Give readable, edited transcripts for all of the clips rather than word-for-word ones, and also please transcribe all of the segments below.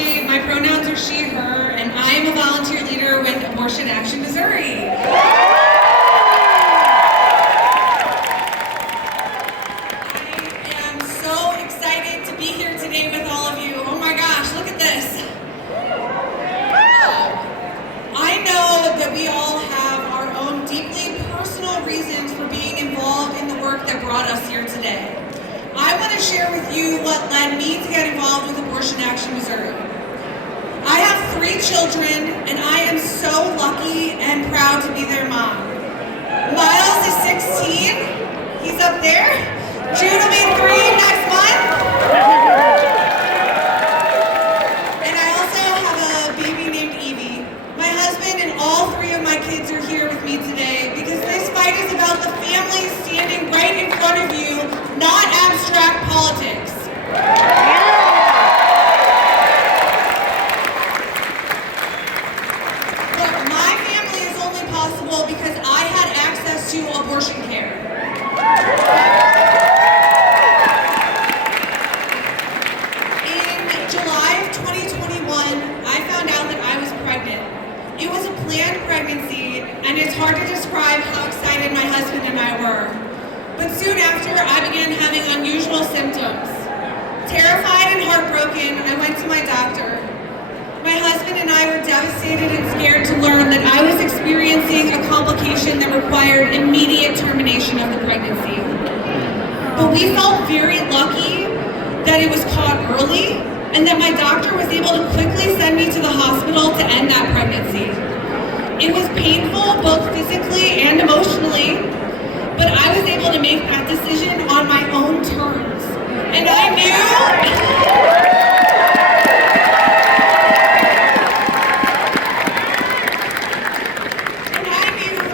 Ashley. My pronouns are she, her, and I am a volunteer leader with Abortion Action Missouri. I am so excited to be here today with all of you. Oh my gosh, look at this. I know that we all have our own deeply personal reasons for being involved in the work that brought us here today. I want to share with you what led me to get involved with Abortion Action Missouri. I have 3 children, and I am so lucky and proud to be their mom. Miles is 16. He's up there. June will be 3 next month. And I also have a baby named Evie. My husband and all 3 of my kids are here with me today because this fight is about the families standing right in front of you, not abstract politics. Look, my family is only possible because I had access to abortion care. In July of 2021, I found out that I was pregnant. It was a planned pregnancy, and it's hard to describe how excited my husband and I were. But soon after, I began having unusual symptoms. Terrified and heartbroken, I went to my doctor. My husband and I were devastated and scared to learn that I was experiencing a complication that required immediate termination of the pregnancy. But we felt very lucky that it was caught early and that my doctor was able to quickly send me to the hospital to end that pregnancy. It was painful, both physically and emotionally, but I was able to make that decision on my own terms. And I knew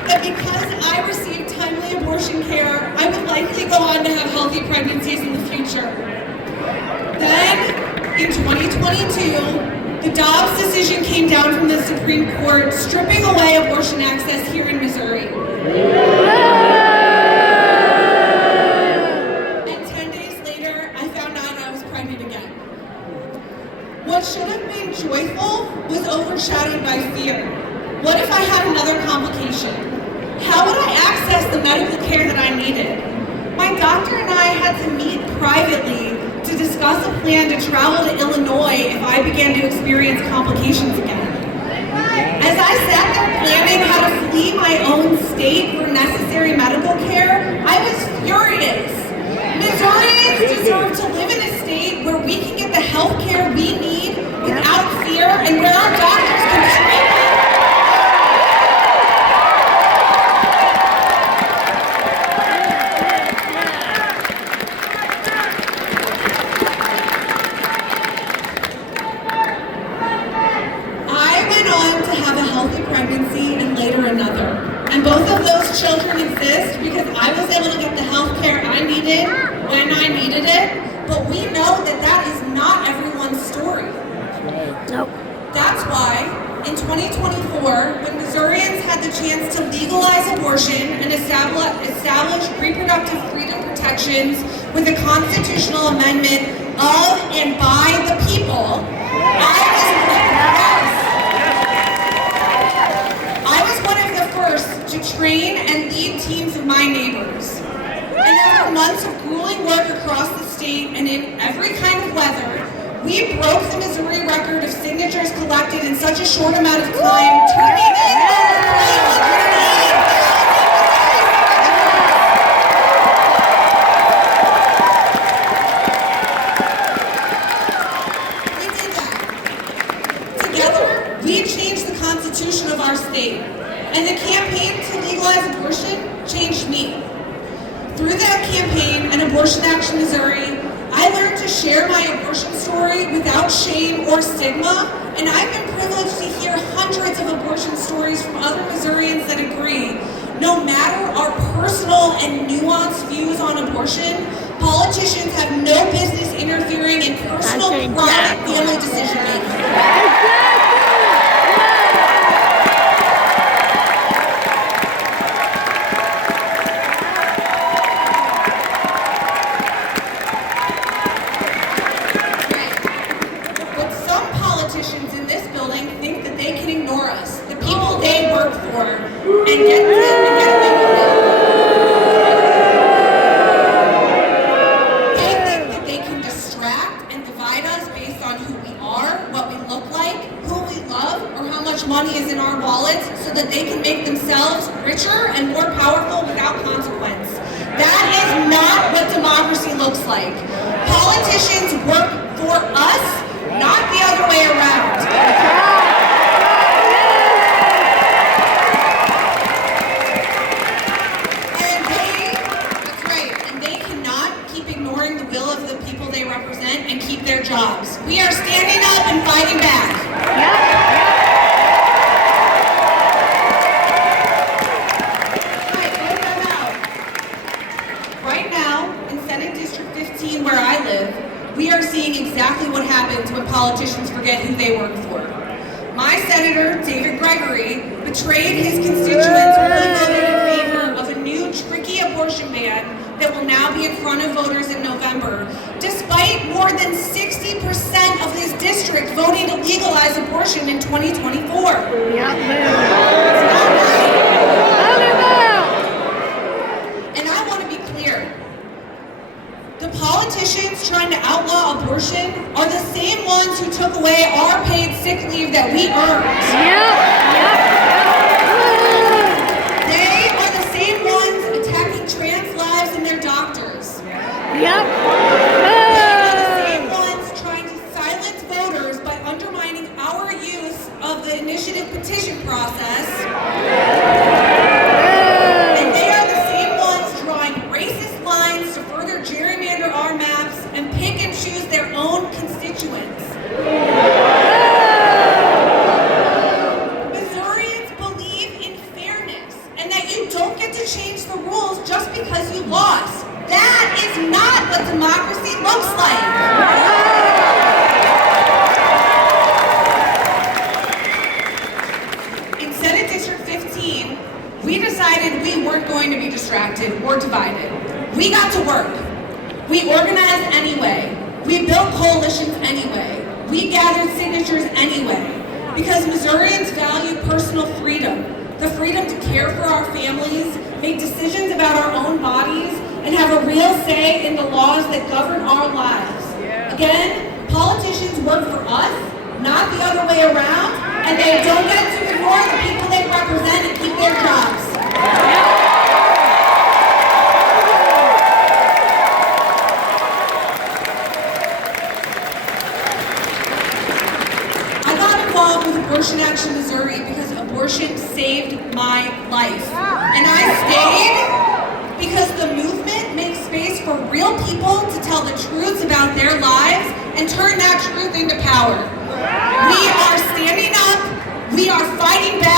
that because I received timely abortion care, I would likely go on to have healthy pregnancies in the future. Then, in 2022, the Dobbs decision came down from the Supreme Court, stripping away abortion access here in Missouri. What should have been joyful was overshadowed by fear. What if I had another complication? How would I access the medical care that I needed? My doctor and I had to meet privately to discuss a plan to travel to Illinois if I began to experience complications again. As I sat there planning how to flee my own state for necessary medical care, I was furious. Missourians deserve to live in a state where we can get the health care we need without fear and where our doctors can treat us. I went on to have a healthy pregnancy and later another. And both of those children exist because I was able to get the health care I needed when I needed it, but we know that that is not everyone's story. Nope. That's why, in 2024, when Missourians had the chance to legalize abortion and establish reproductive freedom protections with a constitutional amendment of and by the people, I was one of the first to train and lead teams of my neighbors. And after months of grueling work across the state and in every kind of weather, we broke the Missouri record of signatures collected in such a short amount of time, turning in over 388,000. We did that. Together, we changed the constitution of our state. And the campaign to legalize abortion changed me. Through that campaign and Abortion Action Missouri, I learned to share my abortion story without shame or stigma, and I've been privileged to hear hundreds of abortion stories from other Missourians that agree. No matter our personal and nuanced views on abortion, politicians have no business interfering in personal, private family decision-making. politicians in this building think that they can ignore us, the people they work for, and get away with it. They think that they can distract and divide us based on who we are, what we look like, who we love, or how much money is in our wallets, so that they can make themselves richer and more powerful without consequence. That is not what democracy looks like. Politicians work for us, not the other way around. And they cannot keep ignoring the will of the people they represent and keep their jobs. We are standing up and fighting back. Right now, in Senate District 15, where I live, we are seeing exactly what happens when politicians forget who they work for. My Senator, David Gregory, betrayed his constituents when he voted in favor of a new, tricky abortion ban that will now be in front of voters in November, despite more than 60% of his district voting to legalize abortion in 2024. It's not right. And I want to be clear. The politicians trying to outlaw abortion are the same ones who took away our paid sick leave that we earned. They are the same ones attacking trans lives and their doctors. They are the same ones trying to silence voters by undermining our use of the initiative petition process. And they are the same ones drawing racist lines to further gerrymander our maps and pick and choose their own constituents. Missourians believe in fairness and that you don't get to change the rules just because you lost. That is not what democracy looks like. In Senate District 15, we decided we weren't going to be distracted or divided. We got to work. We organized anyway. We built coalitions anyway. We gathered signatures anyway. Because Missourians value personal freedom, the freedom to care for our families, make decisions about our own bodies, and have a real say in the laws that govern our lives. Again, politicians work for us, not the other way around, and they don't get to ignore the people they represent and keep their jobs. I got involved with Abortion Action Missouri because abortion saved my life. And I stayed because the movement makes space for real people to tell the truths about their lives and turn that truth into power. We are standing up, we are fighting back.